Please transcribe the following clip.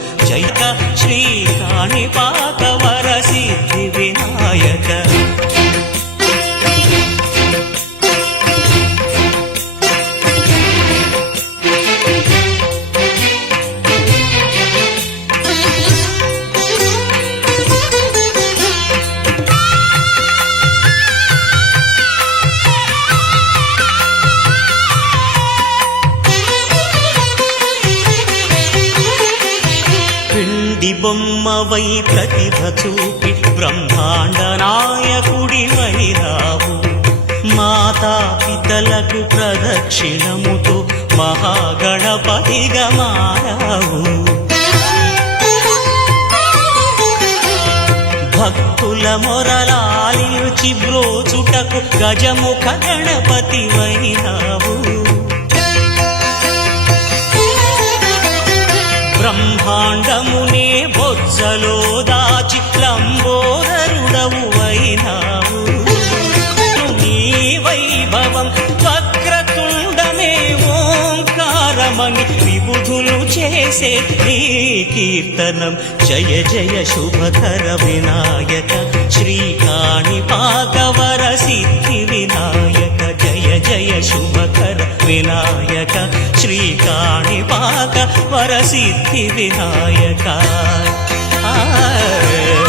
దర్శనం జయక శ్రీ కాణి పాక బొమ్మవై ప్రతిభ చూపి బ్రహ్మాండ నాయకుడి వైరావు మాతా పితలకు ప్రదక్షిణముతో మహాగణపతిగా మారావు. భక్తుల మొరలాలిచి బ్రోచుటకు గజముఖ గణపతి వైరావు దాచి లంబోదరుడవు అయినావు నీ వైభవం వక్రతుండమే ఓంకారమని విబుధులు చేసే నీ కీర్తనం. జయ జయ శుభకర వినాయక శ్రీకాణి పాకవర సిద్ధి వినాయక జయ జయ శుభకర వినాయక శ్రీకాణి పాక వర సిద్ధి వినాయక. ಮಾಡಿ